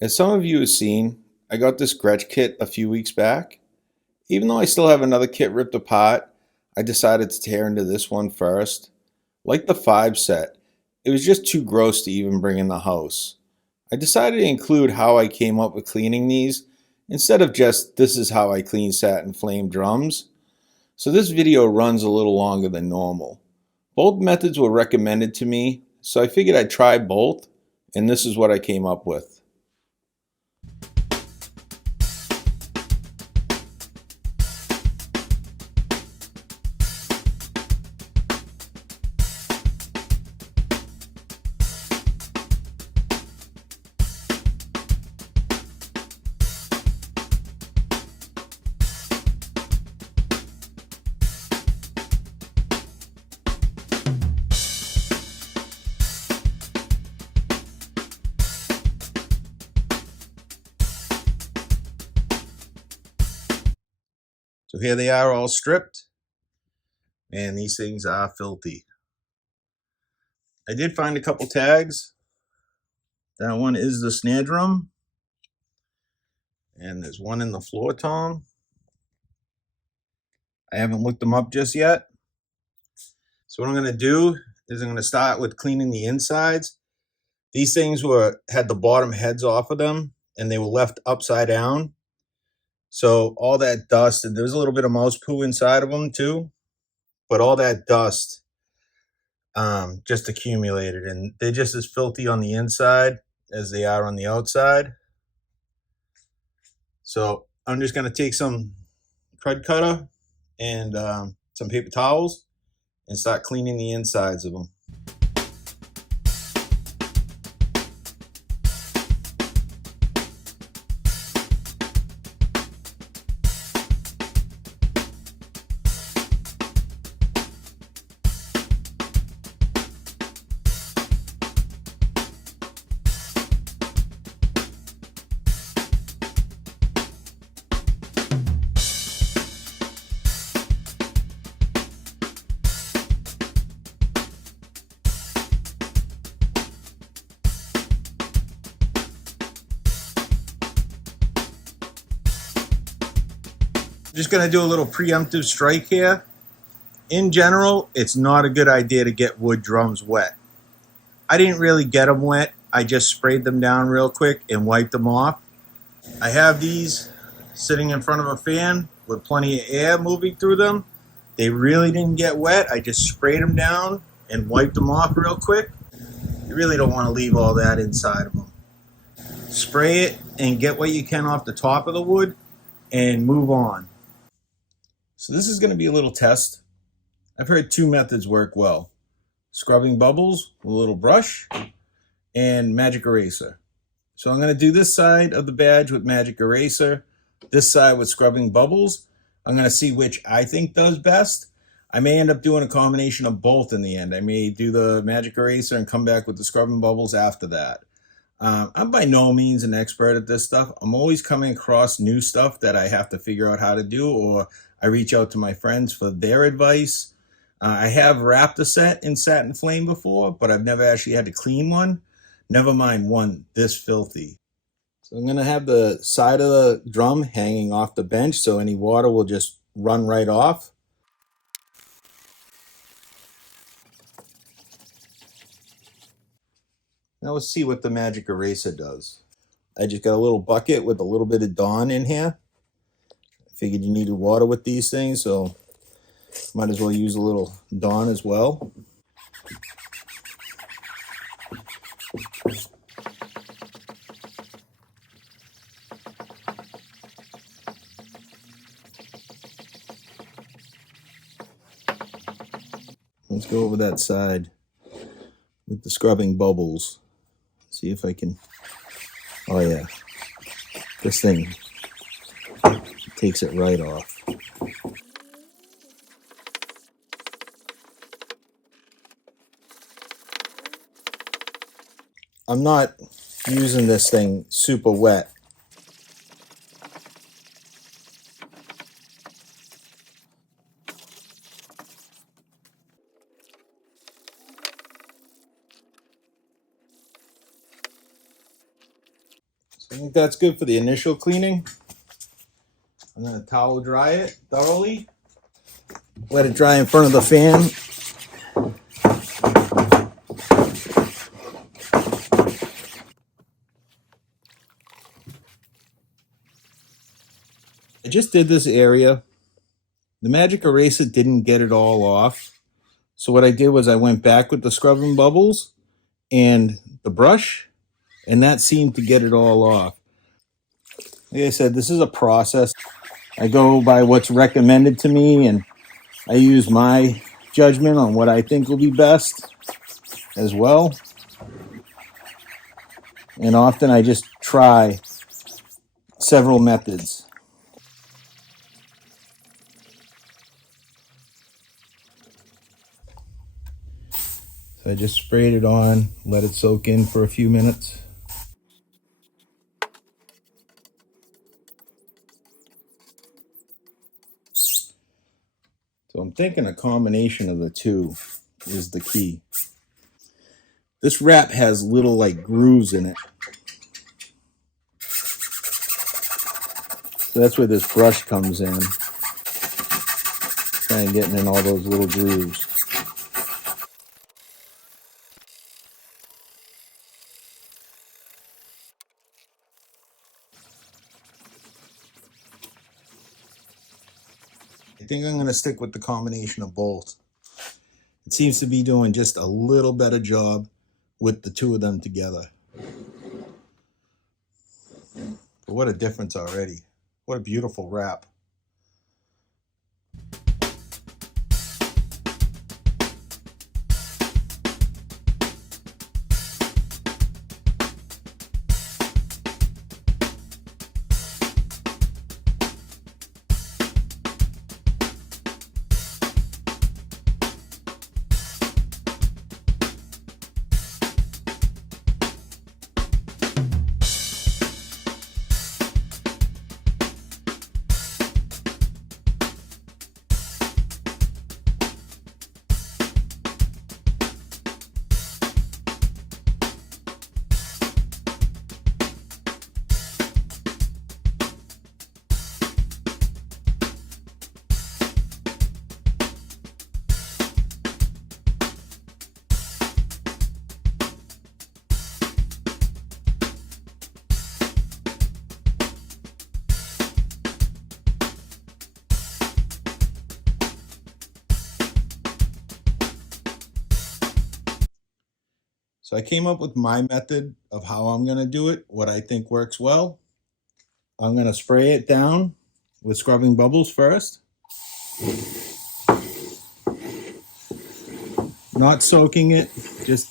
As some of you have seen, I got this Gretsch kit a few weeks back. Even though I still have another kit ripped apart, I decided to tear into this one first. Like the 5 set, it was just too gross to even bring in the house. I decided to include how I came up with cleaning these, instead of just this is how I clean satin flame drums. So this video runs a little longer than normal. Both methods were recommended to me, so I figured I'd try both, and this is what I came up with. So here they are all stripped, and these things are filthy. I did find a couple tags. That one is the snare drum, and there's one in the floor tom. I haven't looked them up just yet. So what I'm going to do is I'm going to start with cleaning the insides. These things had the bottom heads off of them, and they were left upside down. So all that dust, and there's a little bit of mouse poo inside of them too, but all that dust just accumulated, and they're just as filthy on the inside as they are on the outside. So I'm just going to take some crud cutter and some paper towels and start cleaning the insides of them. Just going to do a little preemptive strike here. In general, it's not a good idea to get wood drums wet. I didn't really get them wet. I just sprayed them down real quick and wiped them off. I have these sitting in front of a fan with plenty of air moving through them. They really didn't get wet. I just sprayed them down and wiped them off real quick. You really don't want to leave all that inside of them. Spray it and get what you can off the top of the wood and move on. So this is going to be a little test. I've heard 2 methods work well. Scrubbing bubbles with a little brush and magic eraser. So I'm going to do this side of the badge with magic eraser, this side with scrubbing bubbles. I'm going to see which I think does best. I may end up doing a combination of both in the end. I may do the magic eraser and come back with the scrubbing bubbles after that. I'm by no means an expert at this stuff. I'm always coming across new stuff that I have to figure out how to do, or I reach out to my friends for their advice. I have wrapped a set in satin flame before, but I've never actually had to clean one. Never mind one this filthy. So I'm going to have the side of the drum hanging off the bench so any water will just run right off. Now let's see what the magic eraser does. I just got a little bucket with a little bit of Dawn in here. I figured you needed water with these things, so might as well use a little Dawn as well. Let's go over that side with the scrubbing bubbles. See if I can, oh yeah, this thing takes it right off. I'm not using this thing super wet. So I think that's good for the initial cleaning. I'm going to towel dry it thoroughly. Let it dry in front of the fan. I just did this area. The magic eraser didn't get it all off. So what I did was I went back with the scrubbing bubbles and the brush, and that seemed to get it all off. Like I said, this is a process. I go by what's recommended to me, and I use my judgment on what I think will be best as well. And often I just try several methods. So I just sprayed it on, let it soak in for a few minutes. So I'm thinking a combination of the two is the key. This wrap has little like grooves in it. So that's where this brush comes in. Trying getting in all those little grooves. I think I'm going to stick with the combination of both. It seems to be doing just a little better job with the two of them together. But what a difference already. What a beautiful wrap. So I came up with my method of how I'm going to do it, what I think works well. I'm going to spray it down with scrubbing bubbles first. Not soaking it, just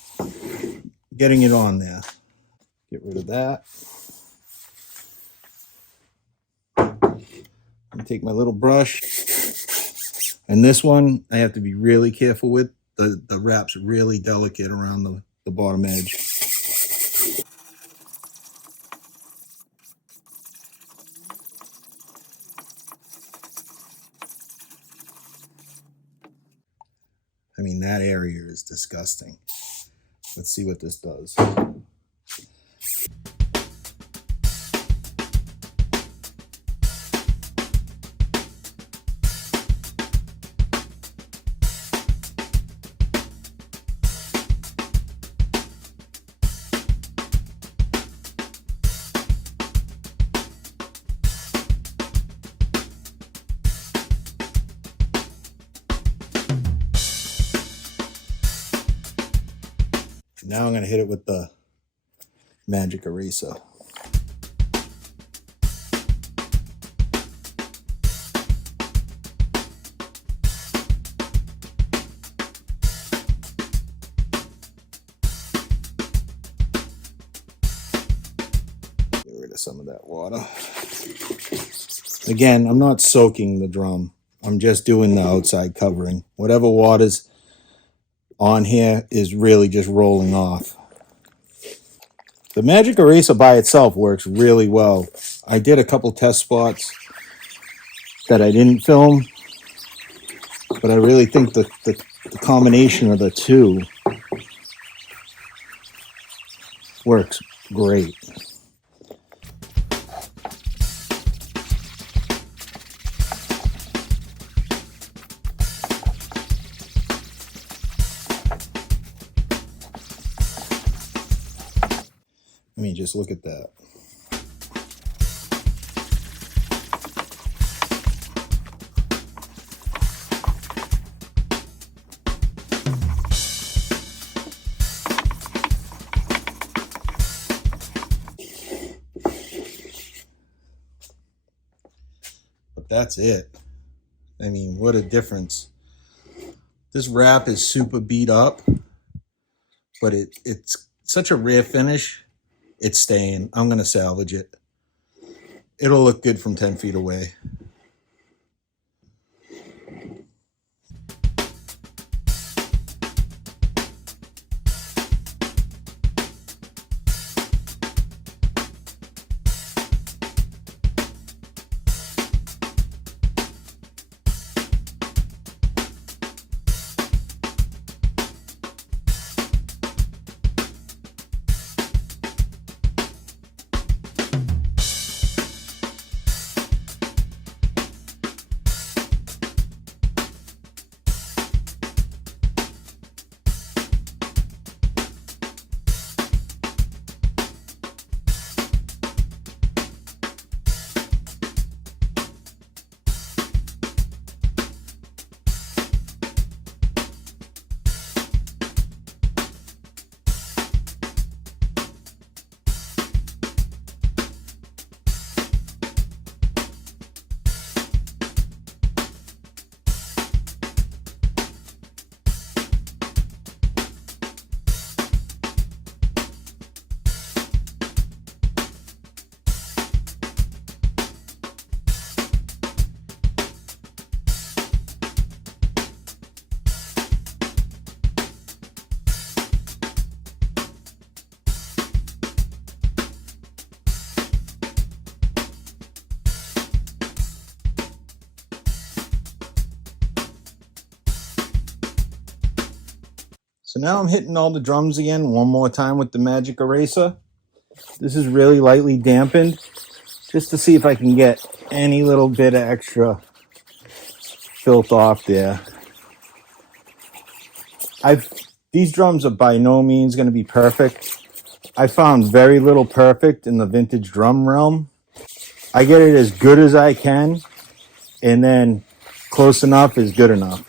getting it on there. Get rid of that. And take my little brush. And this one I have to be really careful with. The wrap's really delicate around the bottom edge. I mean, that area is disgusting. Let's see what this does. Now I'm going to hit it with the magic eraser. Get rid of some of that water. Again, I'm not soaking the drum. I'm just doing the outside covering. Whatever water's on here is really just rolling off. The magic eraser by itself works really well. I did a couple test spots that I didn't film, but I really think the combination of the two works great. mean, just look at that. But that's it. I mean, what a difference. This wrap is super beat up, but it's such a rare finish. It's staying. I'm going to salvage it. It'll look good from 10 feet away. So now I'm hitting all the drums again one more time with the magic eraser. This is really lightly dampened just to see if I can get any little bit of extra filth off there. These drums are by no means going to be perfect. I found very little perfect in the vintage drum realm. I get it as good as I can, and then close enough is good enough,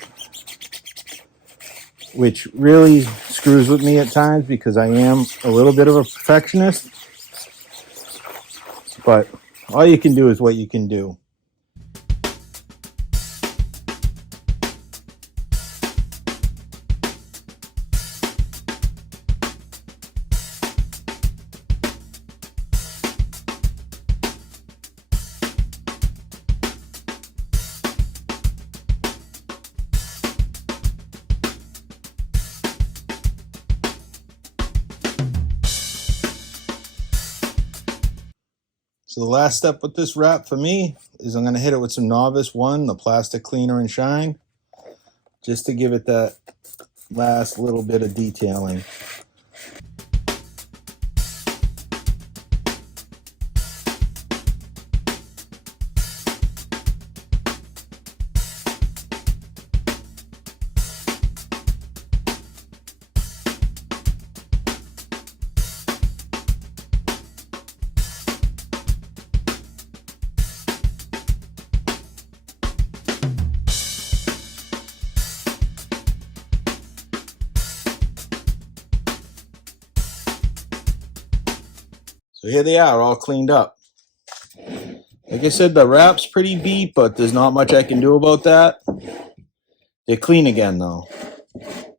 which really screws with me at times because I am a little bit of a perfectionist. But all you can do is what you can do. So the last step with this wrap for me is I'm going to hit it with some Novice 1, the plastic cleaner and shine, just to give it that last little bit of detailing. So here they are, all cleaned up. Like I said, the wrap's pretty beat, but there's not much I can do about that. They're clean again, though.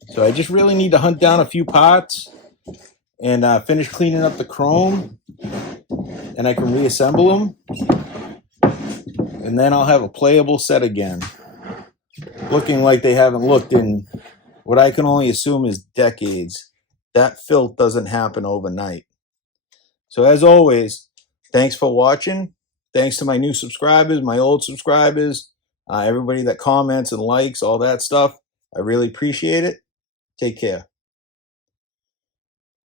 So I just really need to hunt down a few parts and finish cleaning up the chrome, and I can reassemble them. And then I'll have a playable set again, looking like they haven't looked in what I can only assume is decades. That filth doesn't happen overnight. So as always, thanks for watching. Thanks to my new subscribers, my old subscribers, everybody that comments and likes, all that stuff. I really appreciate it. Take care.